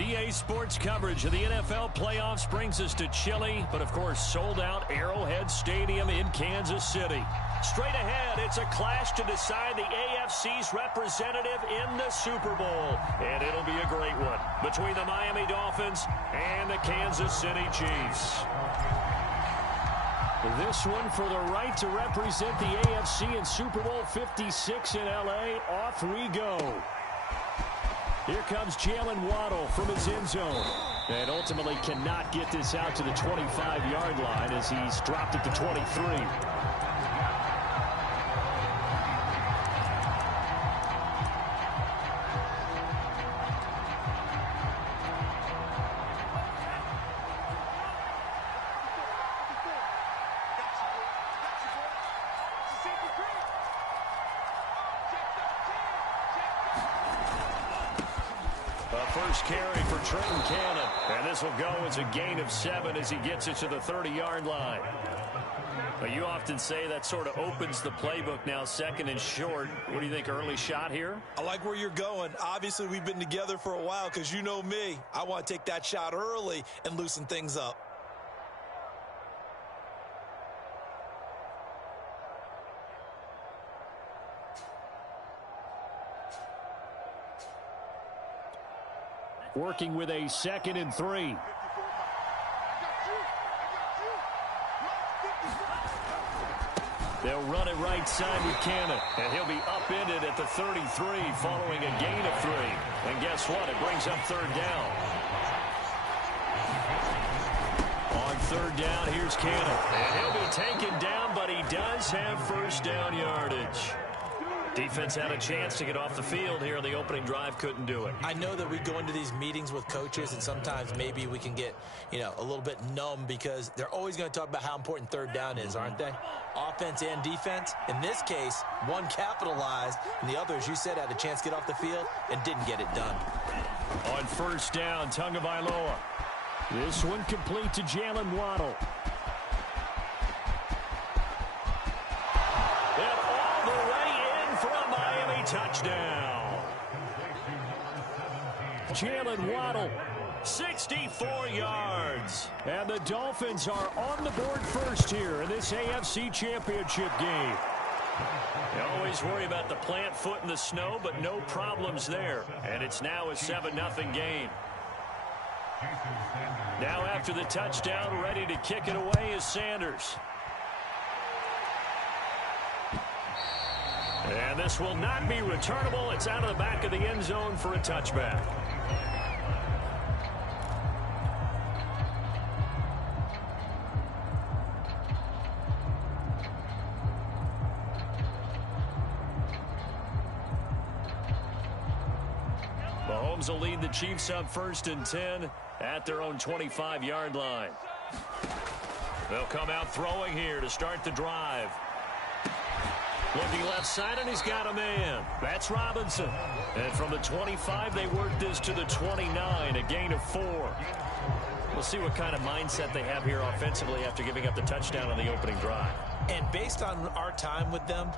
EA Sports coverage of the NFL playoffs brings us to chilly, but of course sold-out Arrowhead Stadium in Kansas City. Straight ahead, it's a clash to decide the AFC's representative in the Super Bowl. And it'll be a great one between the Miami Dolphins and the Kansas City Chiefs. This one for the right to represent the AFC in Super Bowl 56 in L.A. Off we go. Here comes Jalen Waddle from his end zone. And ultimately cannot get this out to the 25-yard line as he's dropped it to 23. First carry for Trenton Cannon. And this will go as a gain of 7 as he gets it to the 30-yard line. But you often say that sort of opens the playbook now, second and short. What do you think, early shot here? I like where you're going. Obviously, we've been together for a while because you know me. I want to take that shot early and loosen things up. Working with a 2nd and 3. They'll run it right side with Cannon. And he'll be upended at the 33 following a gain of 3. And guess what? It brings up 3rd down. On 3rd down, here's Cannon. And he'll be taken down, but he does have first down yardage. Defense had a chance to get off the field here. The opening drive couldn't do it. I know that we go into these meetings with coaches, and sometimes maybe we can get, a little bit numb because they're always going to talk about how important 3rd down is, aren't they? Offense and defense. In this case, one capitalized, and the other, as you said, had a chance to get off the field and didn't get it done. On 1st down, Tagovailoa. This one complete to Jalen Waddle. Touchdown. Jalen Waddle, 64 yards. And the Dolphins are on the board first here in this AFC Championship game. You always worry about the plant foot in the snow, but no problems there. And it's now a 7-0 game. Now after the touchdown, ready to kick it away is Sanders. And this will not be returnable. It's out of the back of the end zone for a touchback. Mahomes will lead the Chiefs up 1st and 10 at their own 25-yard line. They'll come out throwing here to start the drive. Looking left side, and he's got a man. That's Robinson. And from the 25, they work this to the 29, a gain of 4. We'll see what kind of mindset they have here offensively after giving up the touchdown on the opening drive. And based on our time with them,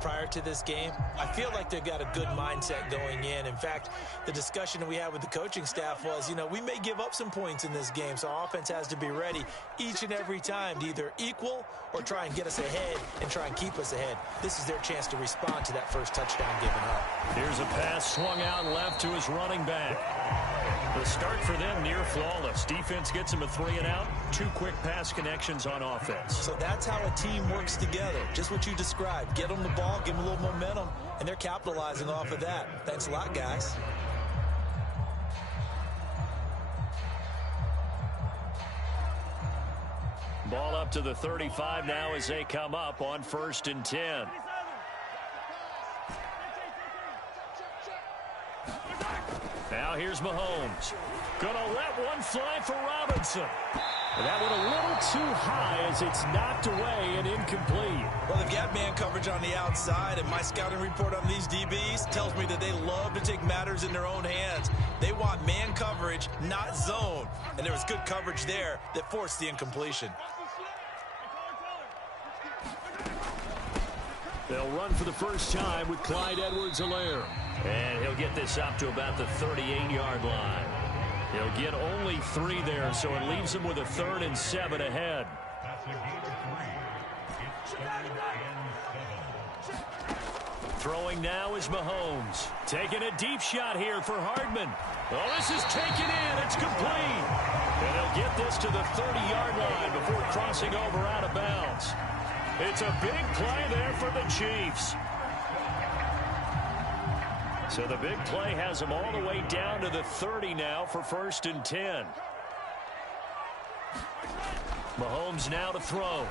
prior to this game, I feel like they've got a good mindset going in. In fact, the discussion that we had with the coaching staff was, we may give up some points in this game, so our offense has to be ready each and every time to either equal or try and get us ahead and try and keep us ahead. This is their chance to respond to that first touchdown given up. Here's a pass swung out left to his running back. The start for them near flawless. Defense gets him a 3-and-out. 2 quick pass connections on offense. So that's how a team works together. Just what you described. Get them the ball, give them a little momentum, and they're capitalizing off of that. Thanks a lot, guys. Ball up to the 35 now as they come up on 1st and 10. Now here's Mahomes. Gonna let one fly for Robinson. And that went a little too high as it's knocked away and incomplete. Well, they've got man coverage on the outside, and my scouting report on these DBs tells me that they love to take matters in their own hands. They want man coverage, not zone. And there was good coverage there that forced the incompletion. They'll run for the first time with Clyde Edwards-Helaire. And he'll get this up to about the 38-yard line. He'll get only 3 there, so it leaves him with a 3rd and 7 ahead. Throwing now is Mahomes. Taking a deep shot here for Hardman. Oh, this is taken in. It's complete. And he'll get this to the 30-yard line before crossing over out of bounds. It's a big play there for the Chiefs. So the big play has him all the way down to the 30 now for 1st and 10. Mahomes now to throw.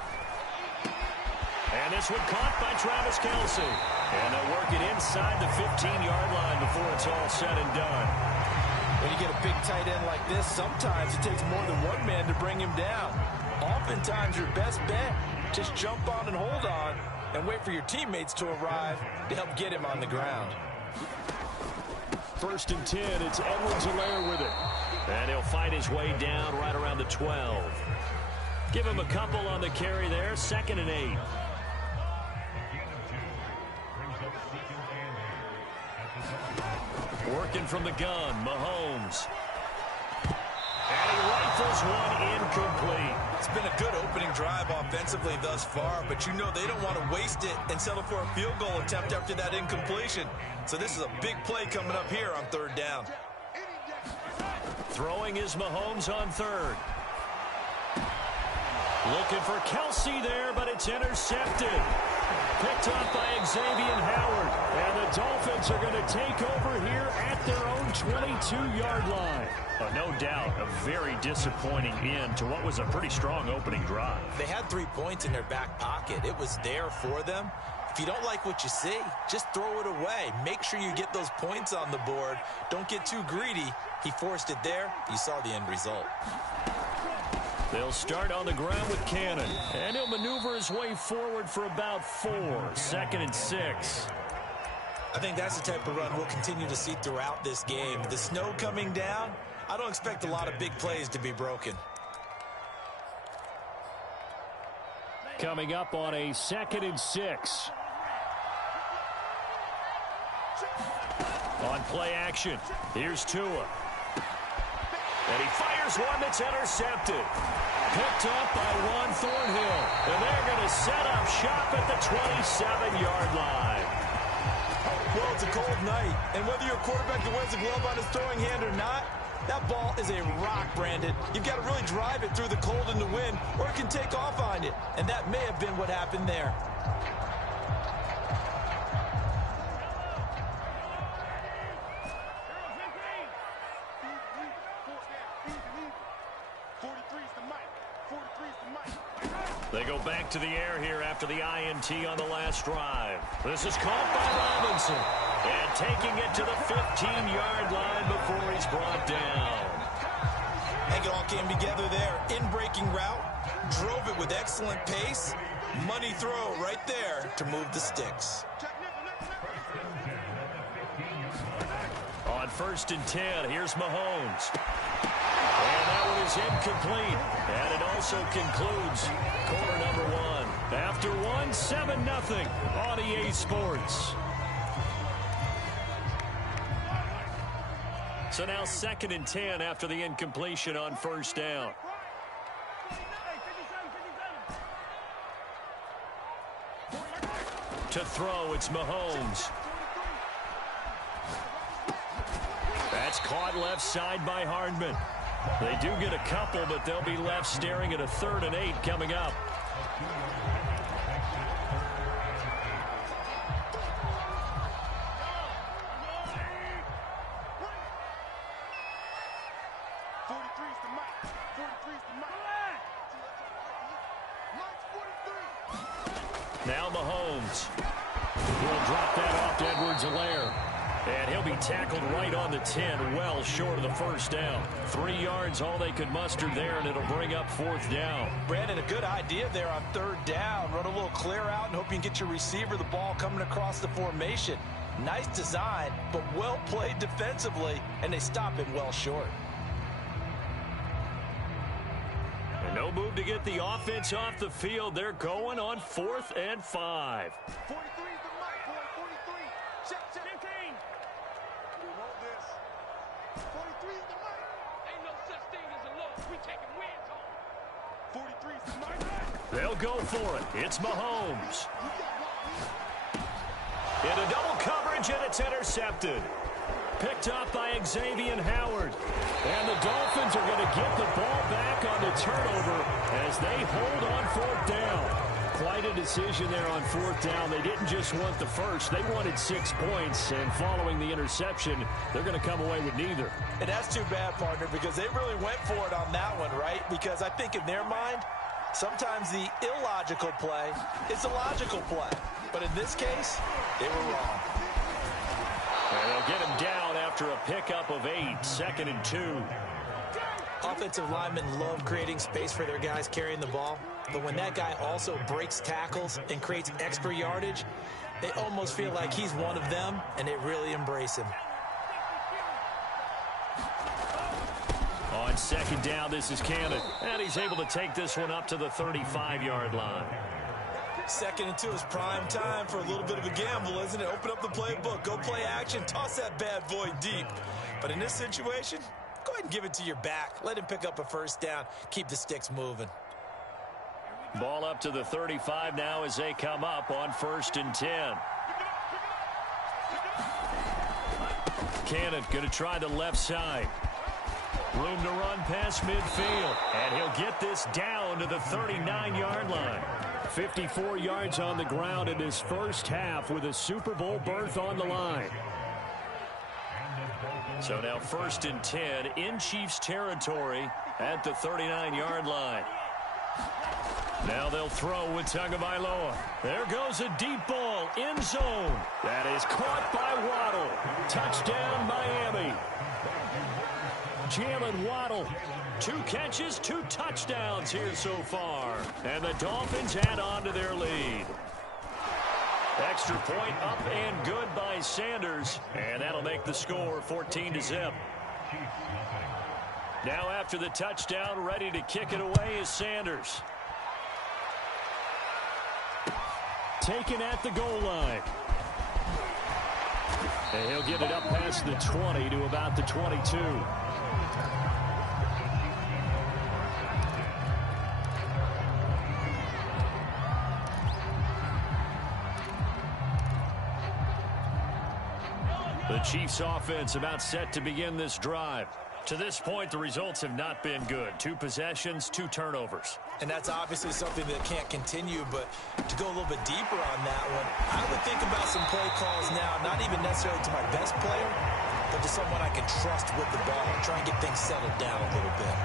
And this one caught by Travis Kelce. And they'll work it inside the 15-yard line before it's all said and done. When you get a big tight end like this, sometimes it takes more than one man to bring him down. Oftentimes, your best bet, just jump on and hold on and wait for your teammates to arrive to help get him on the ground. 1st and 10, it's Edwards-Helaire with it. And he'll fight his way down right around the 12. Give him a couple on the carry there, 2nd and 8. Working from the gun, Mahomes. And he rifles one incomplete. It's been a good opening drive offensively thus far, but you know they don't want to waste it and settle for a field goal attempt after that incompletion. So this is a big play coming up here on 3rd down. Throwing is Mahomes on 3rd. Looking for Kelce there, but it's intercepted. Picked up by Xavier Howard. And the Dolphins are going to take over here at their own 22-yard line. No doubt a very disappointing end to what was a pretty strong opening drive. They had 3 points in their back pocket. It was there for them. If you don't like what you see, just throw it away. Make sure you get those points on the board. Don't get too greedy. He forced it there. You saw the end result. They'll start on the ground with Cannon. And he'll maneuver his way forward for about 4. 2nd and 6. I think that's the type of run we'll continue to see throughout this game. The snow coming down, I don't expect a lot of big plays to be broken. Coming up on a 2nd and 6. On play action, here's Tua. And he fires one that's intercepted. Picked up by Juan Thornhill. And they're going to set up shop at the 27-yard line. Well, it's a cold night. And whether you're a quarterback that wears a glove on his throwing hand or not, that ball is a rock, Brandon. You've got to really drive it through the cold and the wind, or it can take off on you. And that may have been what happened there. They go back to the air here after the INT on the last drive. This is caught by Robinson. And taking it to the 15-yard line before he's brought down. I think it all came together there. In-breaking route. Drove it with excellent pace. Money throw right there to move the sticks. On 1st and 10, here's Mahomes. And that one is incomplete. And it also concludes quarter number 1. After 1, 7-0 on EA Sports. So now 2nd and 10 after the incompletion on 1st down. To throw, it's Mahomes. That's caught left side by Hardman. They do get a couple, but they'll be left staring at a 3rd and 8 coming up. Now Mahomes will drop that off to Edwards-Helaire. And he'll be tackled right on the 10, well short of the 1st down. 3 yards, all they could muster there, and it'll bring up 4th down. Brandon, a good idea there on 3rd down. Run a little clear out and hope you can get your receiver the ball coming across the formation. Nice design, but well played defensively, and they stop him well short. And no move to get the offense off the field. They're going on 4th and 5. 43 is the mic, boy. 43. Check, check. 15. We want this. 43 is the mic. They'll go for it. It's Mahomes. Into double coverage, and it's intercepted. Picked up by Xavier Howard. And the Dolphins are going to get the ball back on the turnover as they hold on fourth down. Quite a decision there on fourth down. They didn't just want the first. They wanted 6 points, and following the interception, they're going to come away with neither. And that's too bad, partner, because they really went for it on that one, right? Because I think in their mind, sometimes the illogical play is a logical play. But in this case, they were wrong. And they'll get him down after a pickup of 8, 2nd and 2. Offensive linemen love creating space for their guys carrying the ball. But when that guy also breaks tackles and creates extra yardage, they almost feel like he's one of them, and they really embrace him. On 2nd down, this is Cannon. And he's able to take this one up to the 35-yard line. 2nd and 2 is prime time for a little bit of a gamble, isn't it? Open up the playbook, go play action, toss that bad boy deep. But in this situation, go ahead and give it to your back. Let him pick up a first down. Keep the sticks moving. Ball up to the 35 now as they come up on 1st and 10. Cannon going to try the left side. Room to run past midfield. And he'll get this down to the 39-yard line. 54 yards on the ground in this first half with a Super Bowl berth on the line. So now 1st and 10 in Chiefs territory at the 39-yard line. Now they'll throw with Tagovailoa. There goes a deep ball in zone. That is caught by Waddle. Touchdown Miami. Jalen Waddle. 2 catches, 2 touchdowns here so far. And the Dolphins add on to their lead. Extra point up and good by Sanders. And that'll make the score 14-0. Now after the touchdown, ready to kick it away is Sanders. Taken at the goal line. And he'll get it up past the 20 to about the 22. The Chiefs offense about set to begin this drive. To this point, the results have not been good. 2 possessions, 2 turnovers. And that's obviously something that can't continue, but to go a little bit deeper on that one, I would think about some play calls now, not even necessarily to my best player, but to someone I can trust with the ball and try and get things settled down a little bit.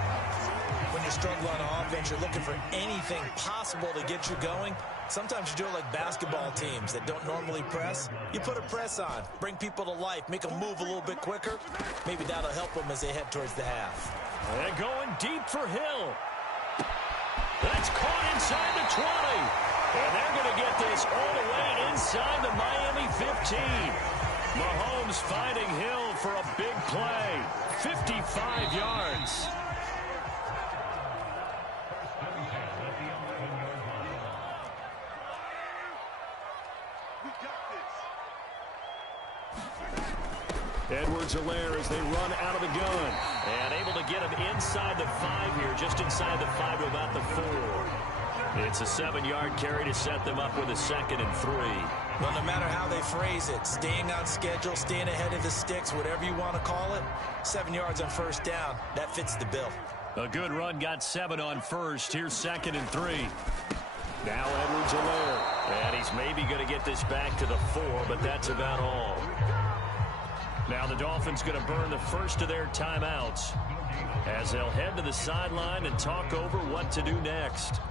When you're struggling on offense, you're looking for anything possible to get you going. Sometimes you do it like basketball teams that don't normally press. You put a press on, bring people to life, make them move a little bit quicker. Maybe that'll help them as they head towards the half. And going deep for Hill. That's caught inside the 20. And they're going to get this all the way inside the Miami 15. Mahomes finding Hill for a big play. 55 yards. Edwards-Helaire as they run out of the gun. And able to get him inside the 5 here, just inside the 5 to about the 4. It's a 7-yard carry to set them up with a 2nd and 3. Well, no matter how they phrase it, staying on schedule, staying ahead of the sticks, whatever you want to call it, 7 yards on first down, that fits the bill. A good run got 7 on first. Here's 2nd and 3. Now Edwards-Helaire. And he's maybe going to get this back to the 4, but that's about all. Now the Dolphins going to burn the first of their timeouts as they'll head to the sideline and talk over what to do next.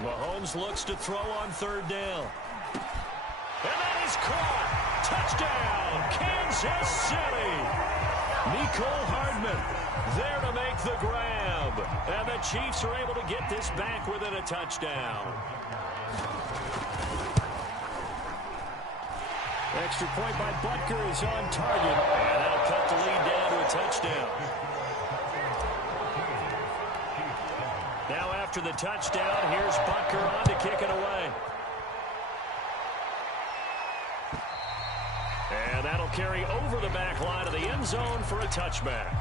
Mahomes looks to throw on 3rd down. And that is caught. Touchdown, Kansas City. Mecole Hardman there to make the grab. And the Chiefs are able to get this back within a touchdown. Extra point by Butker is on target. And that'll cut the lead down to a touchdown. Now after after the touchdown. Here's Butker on to kick it away. And that'll carry over the back line of the end zone for a touchback.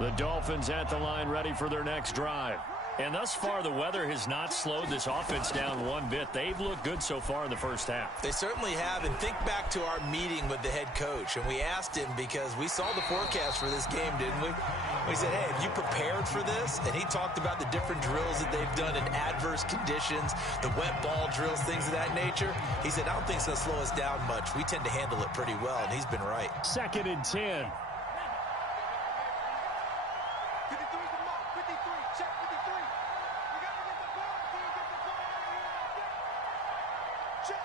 The Dolphins at the line ready for their next drive. And thus far, the weather has not slowed this offense down one bit. They've looked good so far in the first half. They certainly have. And think back to our meeting with the head coach. And we asked him because we saw the forecast for this game, didn't we? We said, hey, have you prepared for this? And he talked about the different drills that they've done in adverse conditions, the wet ball drills, things of that nature. He said, I don't think it's going to slow us down much. We tend to handle it pretty well, and he's been right. 2nd and 10. 53 is the mark. 53. Check 53. You got to get the ball. Can you get the ball? Check.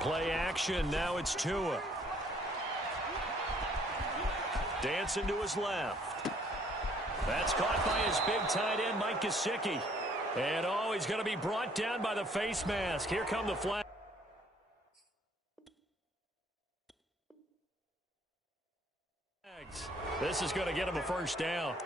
Play action. Now it's Tua. Dancing to his left. That's caught by his big tight end, Mike Gesicki. And, oh, he's going to be brought down by the face mask. Here come the flags. This is going to get him a first down.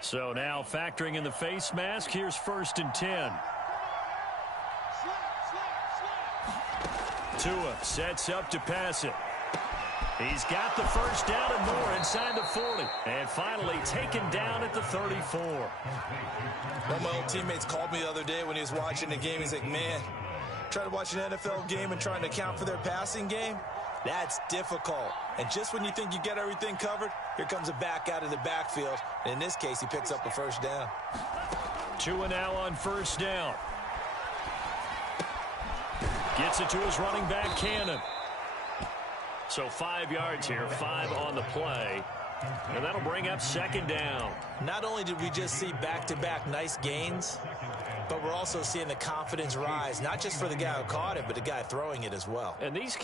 So now factoring in the face mask, here's 1st and 10. Tua sets up to pass it. He's got the first down and more inside the 40. And finally taken down at the 34. One of my old teammates called me the other day when he was watching the game. He's like, man, trying to watch an NFL game and trying to account for their passing game? That's difficult. And just when you think you get everything covered, here comes a back out of the backfield. And in this case, he picks up a first down. Tua now on first down. Gets it to his running back, Cannon. So 5 yards here, 5 on the play. And that'll bring up 2nd down. Not only did we just see back-to-back nice gains, but we're also seeing the confidence rise, not just for the guy who caught it, but the guy throwing it as well. And these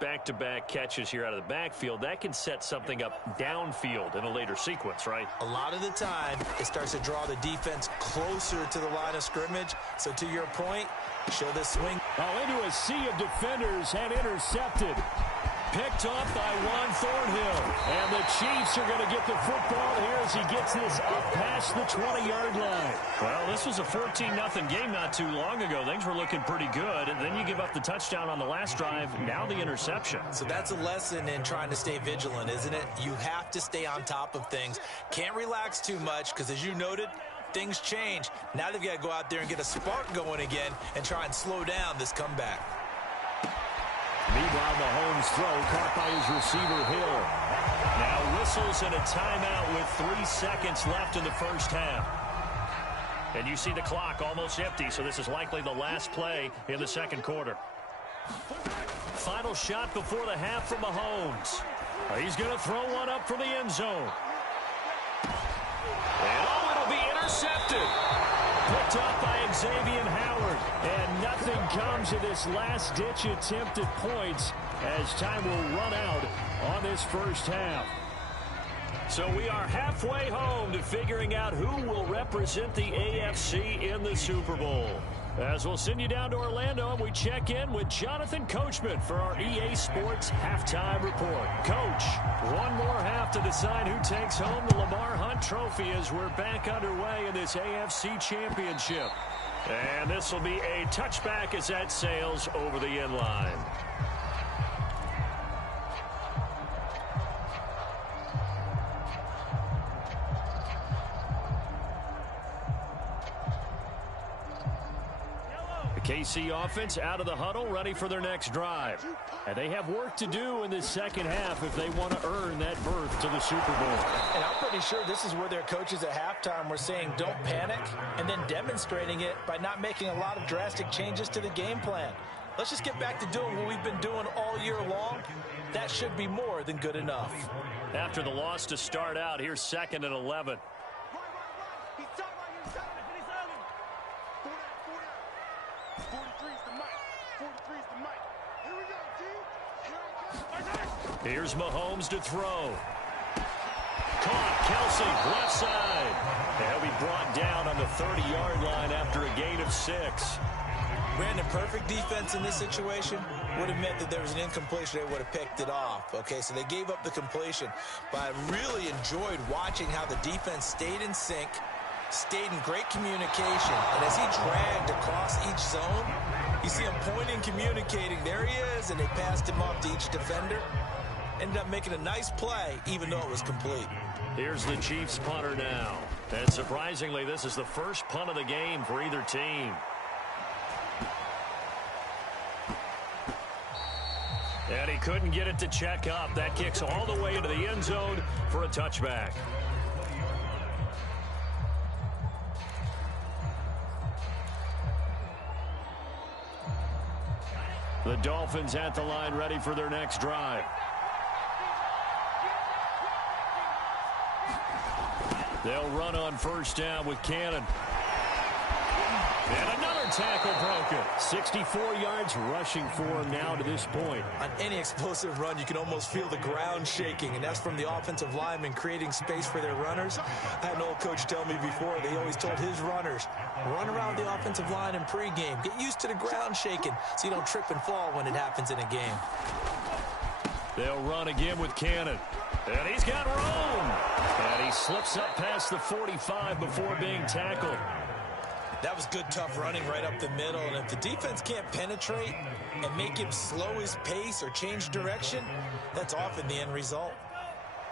back-to-back catches here out of the backfield, that can set something up downfield in a later sequence, right? A lot of the time, it starts to draw the defense closer to the line of scrimmage. So to your point, show this swing. Oh, into a sea of defenders and intercepted. Picked off by Juan Thornhill. And the Chiefs are going to get the football here as he gets this up past the 20-yard line. Well, this was a 14-0 game not too long ago. Things were looking pretty good. And then you give up the touchdown on the last drive. Now the interception. So that's a lesson in trying to stay vigilant, isn't it? You have to stay on top of things. Can't relax too much because, as you noted, things change. Now they've got to go out there and get a spark going again and try and slow down this comeback. Meanwhile, Mahomes' throw caught by his receiver, Hill. Now whistles and a timeout with 3 seconds left in the first half. And you see the clock almost empty, so this is likely the last play in the second quarter. Final shot before the half from Mahomes. He's going to throw one up from the end zone. And oh, it'll be intercepted. Picked off by Xavier Howard. And nothing comes of this last-ditch attempt at points as time will run out on this first half. So we are halfway home to figuring out who will represent the AFC in the Super Bowl. As we'll send you down to Orlando, and we check in with Jonathan Coachman for our EA Sports Halftime Report. Coach, one more half to decide who takes home the Lamar Hunt Trophy as we're back underway in this AFC Championship. And this will be a touchback as that sails over the end line. KC offense out of the huddle, ready for their next drive. And they have work to do in this second half if they want to earn that berth to the Super Bowl. And I'm pretty sure this is where their coaches at halftime were saying don't panic, and then demonstrating it by not making a lot of drastic changes to the game plan. Let's just get back to doing what we've been doing all year long. That should be more than good enough. After the loss to start out, here's 2nd and 11. He's top right here. 43 is the mic. 23's the mic. Here we go, G. Here it comes. Here's Mahomes to throw. Caught, Kelsey, left side. He'll be brought down on the 30-yard line after a gain of 6. Brandon, perfect defense in this situation would have meant that there was an incompletion. They would have picked it off. Okay, so they gave up the completion. But I really enjoyed watching how the defense stayed in sync, stayed in great communication. And as he dragged across each zone, you see him pointing, communicating. There he is, and they passed him off to each defender. Ended up making a nice play, even though it was complete. Here's the Chiefs punter now. And surprisingly, this is the first punt of the game for either team. And he couldn't get it to check up. That kicks all the way into the end zone for a touchback. The Dolphins at the line, ready for their next drive. They'll run on first down with Cannon. And another tackle broken. 64 yards rushing for him now to this point. On any explosive run, you can almost feel the ground shaking, and that's from the offensive linemen creating space for their runners. I had an old coach tell me before that he always told his runners, run around the offensive line in pregame. Get used to the ground shaking so you don't trip and fall when it happens in a game. They'll run again with Cannon. And he's got room. And he slips up past the 45 before being tackled. That was good, tough running right up the middle. And if the defense can't penetrate and make him slow his pace or change direction, that's often the end result.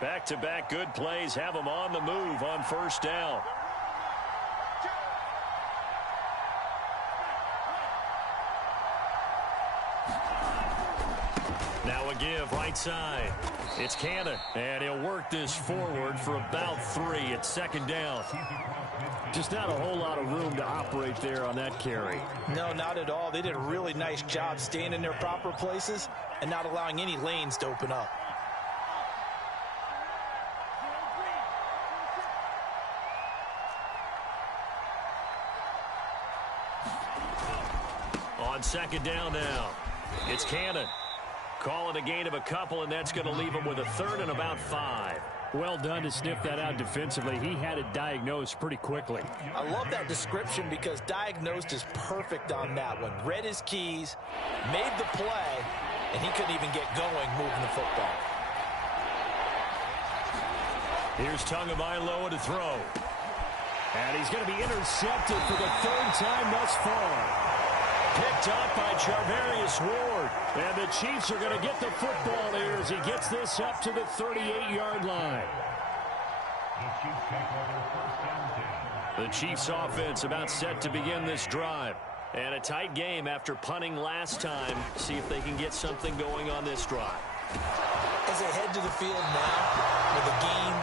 Back-to-back good plays have him on the move on first down. Now a give right side. It's Cannon, and he'll work this forward for about 3 at second down. Just not a whole lot of room to operate there on that carry. No, not at all. They did a really nice job staying in their proper places and not allowing any lanes to open up. On second down now, it's Cannon. Call it a gain of a couple, and that's going to leave him with a third and about 5. Well done to sniff that out defensively. He had it diagnosed pretty quickly. I love that description because diagnosed is perfect on that one. Read his keys, made the play, and he couldn't even get going moving the football. Here's Tagovailoa to throw. And he's going to be intercepted for the 3rd time thus far. Picked up by Charvarius Ward. And the Chiefs are going to get the football here as he gets this up to the 38-yard line. The Chiefs offense about set to begin this drive. And a tight game after punting last time. See if they can get something going on this drive. As they head to the field now, with a game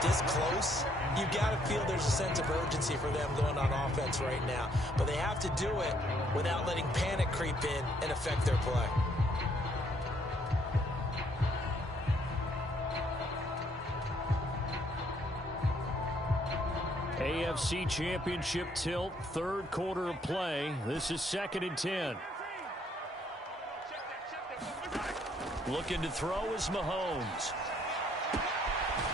this close, you've got to feel there's a sense of urgency for them going on offense right now. But they have to do it without letting panic creep in and affect their play. AFC Championship tilt, 3rd quarter of play. This is 2nd and 10. Looking to throw is Mahomes.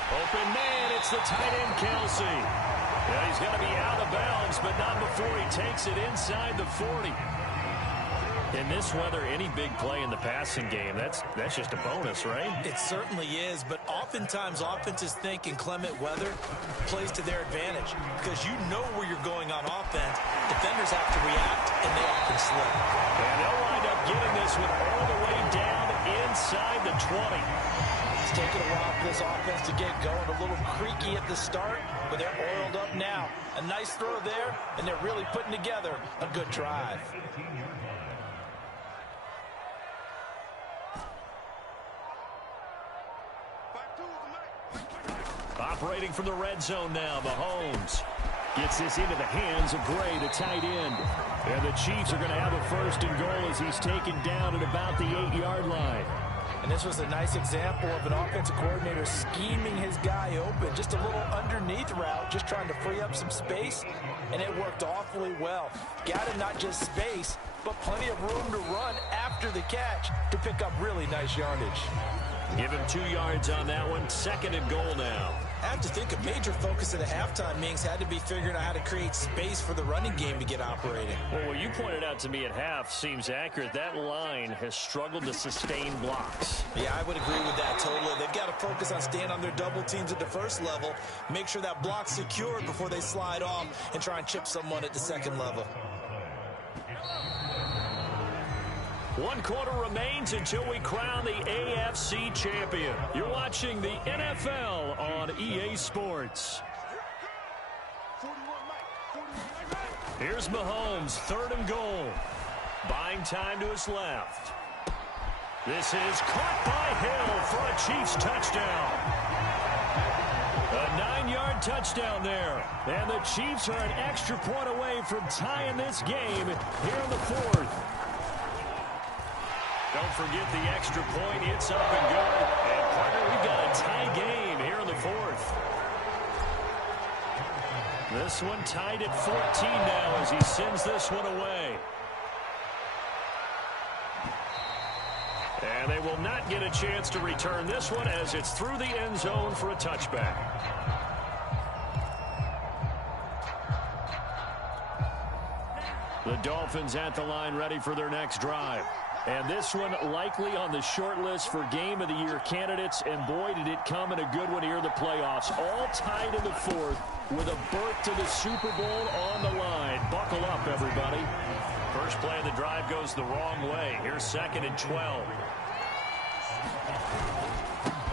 Open man, it's the tight end Kelsey. Yeah, he's going to be out of bounds, but not before he takes it inside the 40. In this weather, any big play in the passing game, that's just a bonus, right? It certainly is, but oftentimes offenses think inclement weather plays to their advantage because you know where you're going on offense. Defenders have to react, and they often slip. And they'll wind up getting this one all the way down inside the 20. It's taken a while for this offense to get going. A little creaky at the start, but they're oiled up now. A nice throw there, and they're really putting together a good drive. Operating from the red zone now, Mahomes. Gets this into the hands of Gray, the tight end. And the Chiefs are going to have a 1st and goal as he's taken down at about the 8-yard line. And this was a nice example of an offensive coordinator scheming his guy open. Just a little underneath route, just trying to free up some space, and it worked awfully well. Got him not just space, but plenty of room to run after the catch to pick up really nice yardage. Give him 2 yards on that one. 2nd and goal now. I have to think a major focus of the halftime meetings had to be figuring out how to create space for the running game to get operating. Well, what you pointed out to me at half seems accurate. That line has struggled to sustain blocks. Yeah, I would agree with that totally. They've got to focus on staying on their double teams at the first level, make sure that block's secured before they slide off and try and chip someone at the second level. 1 quarter remains until we crown the AFC champion. You're watching the NFL on EA Sports. Here's Mahomes, 3rd and goal. Buying time to his left. This is caught by Hill for a Chiefs touchdown. A 9-yard touchdown there. And the Chiefs are an extra point away from tying this game here in the 4th. Don't forget the extra point. It's up and good. And, partner, we've got a tie game here in the 4th. This one tied at 14 now as he sends this one away. And they will not get a chance to return this one as it's through the end zone for a touchback. The Dolphins at the line ready for their next drive. And this one likely on the short list for Game of the Year candidates. And boy, did it come in a good one here in the playoffs. All tied in the 4th with a berth to the Super Bowl on the line. Buckle up, everybody. First play of the drive goes the wrong way. Here's 2nd and 12.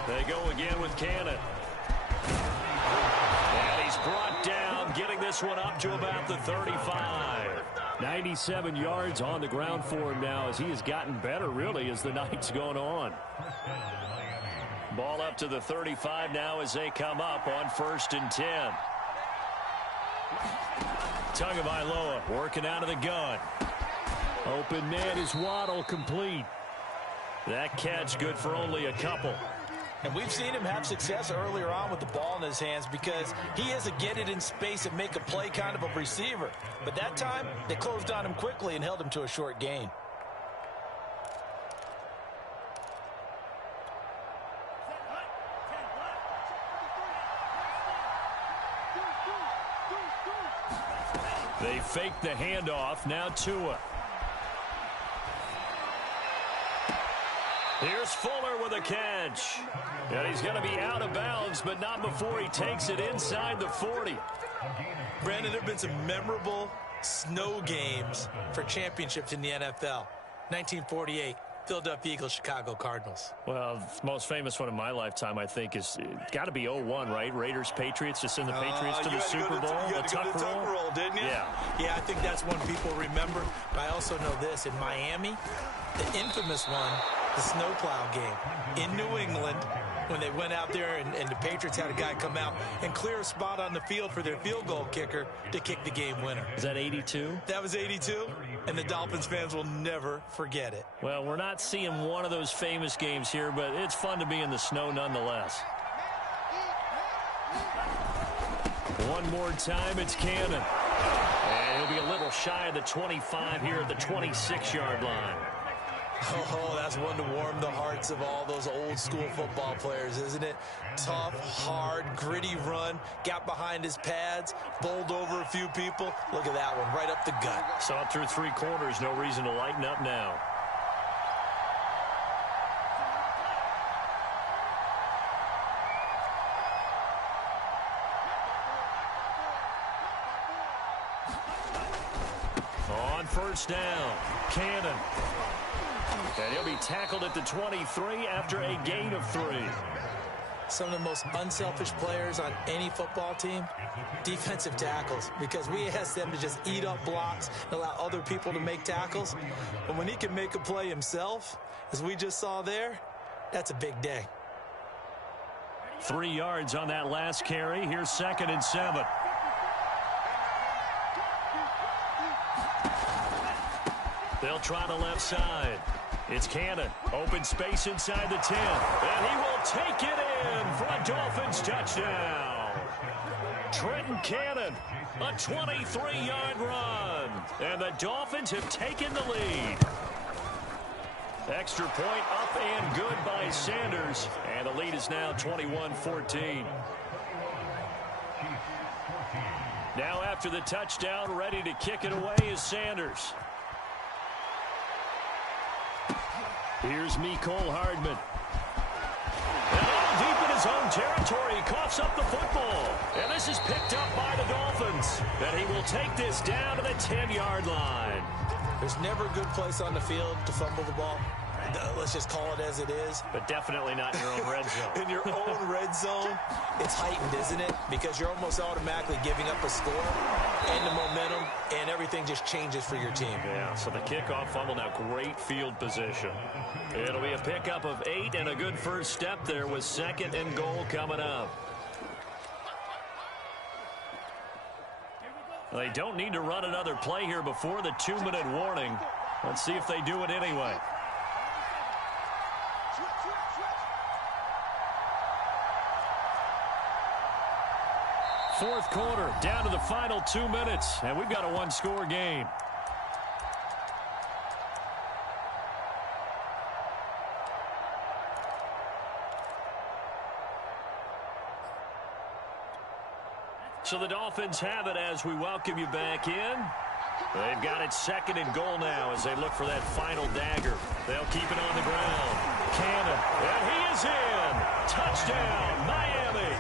They go again with Cannon. And he's brought down, getting this one up to about the 35. 97 yards on the ground for him now as he has gotten better, really, as the night's gone on. Ball up to the 35 now as they come up on 1st and 10. Tagovailoa working out of the gun. Open man is Waddle, complete. That catch good for only a couple. And we've seen him have success earlier on with the ball in his hands because he is a get it in space and make a play kind of a receiver. But that time, they closed on him quickly and held him to a short gain. They fake the handoff. Now Tua. Here's Fuller with a catch. And he's going to be out of bounds, but not before he takes it inside the 40. Brandon, there have been some memorable snow games for championships in the NFL. 1948, Philadelphia Eagles, Chicago Cardinals. Well, the most famous one in my lifetime, I think, is got to be 01, right? Raiders, Patriots, to send the Patriots to the Super Bowl. You had to go to Tuck roll, didn't you? Yeah, I think that's one people remember. But I also know this. In Miami, the infamous one, the snowplow game in New England, when they went out there and the Patriots had a guy come out and clear a spot on the field for their field goal kicker to kick the game winner. Is that 82? That was 82, and the Dolphins fans will never forget it. Well, we're not seeing one of those famous games here, but it's fun to be in the snow nonetheless. One more time, it's Cannon. And he'll be a little shy of the 25 here at the 26-yard line. Oh, that's one to warm the hearts of all those old school football players, isn't it? Tough, hard, gritty run, got behind his pads, bowled over a few people. Look at that one, right up the gut. Saw it through 3 quarters, no reason to lighten up now. On 1st down, Cannon. And he'll be tackled at the 23 after a gain of 3. Some of the most unselfish players on any football team, defensive tackles, because we ask them to just eat up blocks and allow other people to make tackles. But when he can make a play himself, as we just saw there, that's a big day. 3 yards on that last carry. Here's 2nd and 7. They'll try the left side. It's Cannon. Open space inside the 10. And he will take it in for a Dolphins touchdown. Trenton Cannon, a 23-yard run. And the Dolphins have taken the lead. Extra point up and good by Sanders. And the lead is now 21-14. Now after the touchdown, ready to kick it away is Sanders. Here's Mecole Hardman. And all deep in his own territory, he coughs up the football. And this is picked up by the Dolphins. And he will take this down to the 10-yard line. There's never a good place on the field to fumble the ball. Let's just call it as it is. But definitely not in your own red zone. In your own red zone, it's heightened, isn't it? Because you're almost automatically giving up a score and the momentum, and everything just changes for your team. Yeah, so the kickoff fumble, now great field position. It'll be a pickup of 8 and a good first step there with 2nd and goal coming up. They don't need to run another play here before the 2-minute warning. Let's see if they do it anyway. Fourth quarter, down to the final 2 minutes, and we've got a one-score game. So the Dolphins have it as we welcome you back in. They've got it 2nd and goal now as they look for that final dagger. They'll keep it on the ground. Cannon, and he is in. Touchdown, Miami.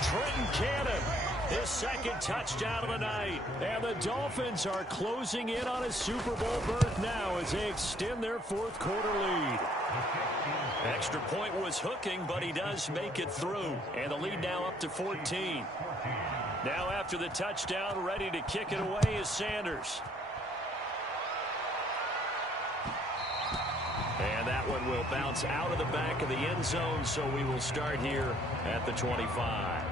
Trenton Cannon, his 2nd touchdown of the night. And the Dolphins are closing in on a Super Bowl berth now as they extend their fourth quarter lead. Extra point was hooking, but he does make it through. And the lead now up to 14. Now after the touchdown, ready to kick it away is Sanders. And that one will bounce out of the back of the end zone, so we will start here at the 25.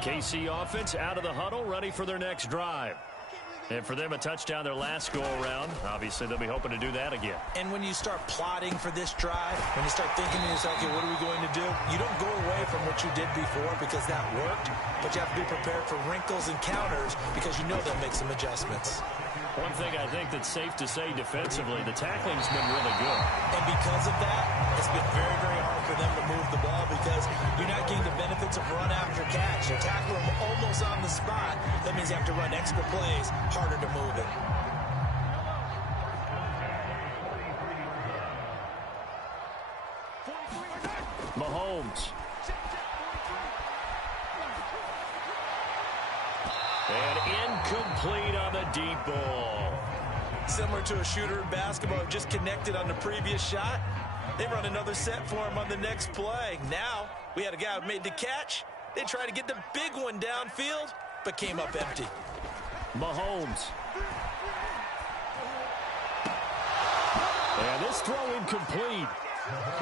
KC offense out of the huddle, ready for their next drive. And for them, a touchdown their last go-around. Obviously, they'll be hoping to do that again. And when you start plotting for this drive, when you start thinking to yourself, okay, what are we going to do? You don't go away from what you did before because that worked, but you have to be prepared for wrinkles and counters because you know they'll make some adjustments. One thing I think that's safe to say defensively, the tackling's been really good. And because of that, it's been very, very hard for them to move the ball because you're not getting the benefits of run after catch. They're tackling them almost on the spot. That means you have to run extra plays, harder to move it. Mahomes. And incomplete on the deep ball. Similar to a shooter in basketball who just connected on the previous shot. They run another set for him on the next play. Now, we had a guy who made the catch. They tried to get the big one downfield, but came up empty. Mahomes. And this throw incomplete.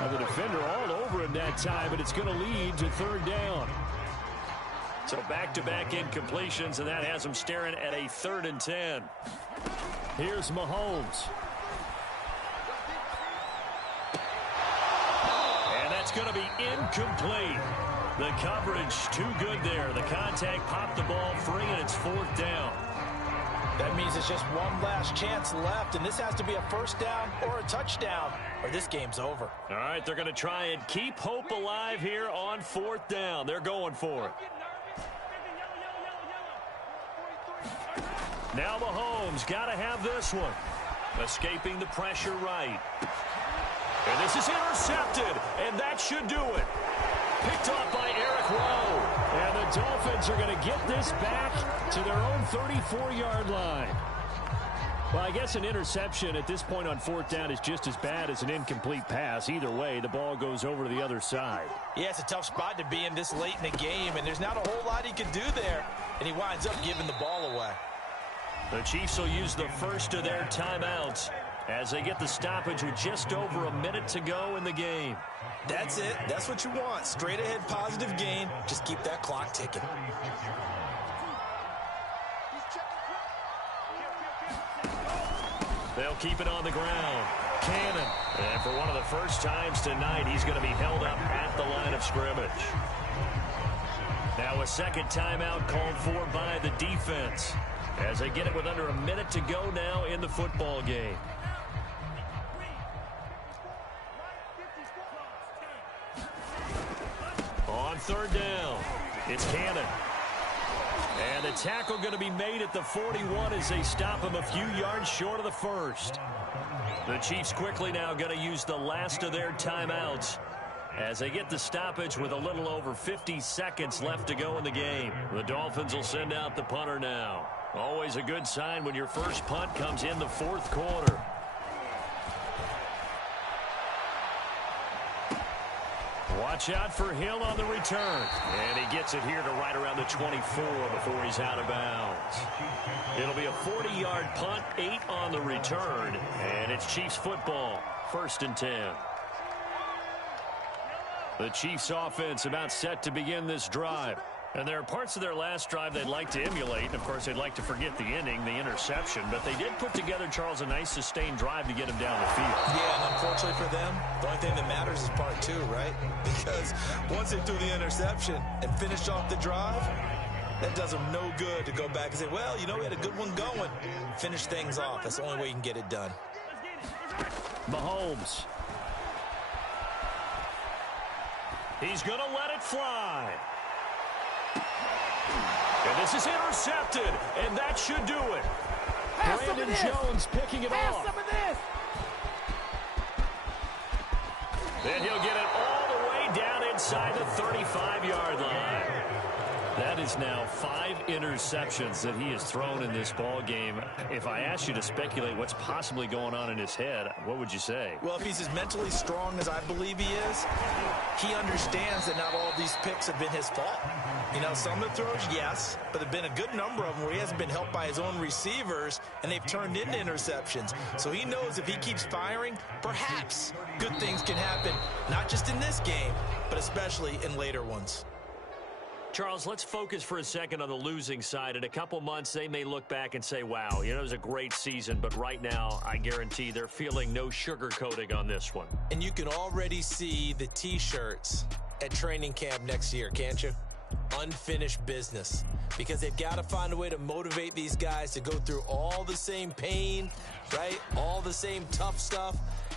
Now the defender all over him that time, but it's going to lead to 3rd down. So back-to-back incompletions, and that has them staring at a 3rd and 10. Here's Mahomes. And that's going to be incomplete. The coverage too good there. The contact popped the ball free, and it's 4th down. That means it's just one last chance left, and this has to be a 1st down or a touchdown, or this game's over. All right, they're going to try and keep hope alive here on 4th down. They're going for it. Now Mahomes got to have this one. Escaping the pressure right. And this is intercepted, and that should do it. Picked off by Eric Rowe. And the Dolphins are going to get this back to their own 34-yard line. Well, I guess an interception at this point on 4th down is just as bad as an incomplete pass. Either way, the ball goes over to the other side. Yeah, it's a tough spot to be in this late in the game, and there's not a whole lot he can do there. And he winds up giving the ball away. The Chiefs will use the first of their timeouts as they get the stoppage with just over a minute to go in the game. That's it. That's what you want. Straight ahead positive gain. Just keep that clock ticking. He's They'll keep it on the ground. Cannon. And for one of the first times tonight, he's going to be held up at the line of scrimmage. Now a second timeout called for by the defense as they get it with under a minute to go now in the football game. On third down, it's Cannon. And the tackle going to be made at the 41 as they stop him a few yards short of the first. The Chiefs quickly now going to use the last of their timeouts as they get the stoppage with a little over 50 seconds left to go in the game. The Dolphins will send out the punter now. Always a good sign when your first punt comes in the fourth quarter. Watch out for Hill on the return. And he gets it here to right around the 24 before he's out of bounds. It'll be a 40-yard punt, 8 on the return. And it's Chiefs football, 1st and 10. The Chiefs offense about set to begin this drive. And there are parts of their last drive they'd like to emulate. And, of course, they'd like to forget the ending, the interception. But they did put together, Charles, a nice sustained drive to get him down the field. Yeah, and unfortunately for them, the only thing that matters is part 2, right? Because once they threw the interception and finished off the drive, that does them no good to go back and say, well, you know, we had a good one going. Finish things off. That's the only way you can get it done. Mahomes. He's going to let it fly. And this is intercepted, and that should do it. Brandon Jones picking it off. Some of this. Then he'll get it all the way down inside the 35-yard line. That is now 5 interceptions that he has thrown in this ball game. If I asked you to speculate what's possibly going on in his head, what would you say? Well, if he's as mentally strong as I believe he is, he understands that not all of these picks have been his fault. You know, some of the throws, yes, but there have been a good number of them where he hasn't been helped by his own receivers, and they've turned into interceptions. So he knows if he keeps firing, perhaps good things can happen, not just in this game, but especially in later ones. Charles, let's focus for a second on the losing side. In a couple months, they may look back and say, wow, you know, it was a great season. But right now, I guarantee they're feeling no sugarcoating on this one. And you can already see the T-shirts at training camp next year, can't you? Unfinished business. Because they've got to find a way to motivate these guys to go through all the same pain, right? All the same tough stuff,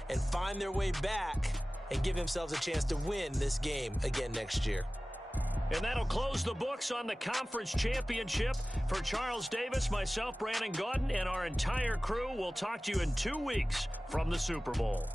and find their way back and give themselves a chance to win this game again next year. And that'll close the books on the conference championship. For Charles Davis, myself, Brandon Gaudin, and our entire crew, we'll talk to you in 2 weeks from the Super Bowl.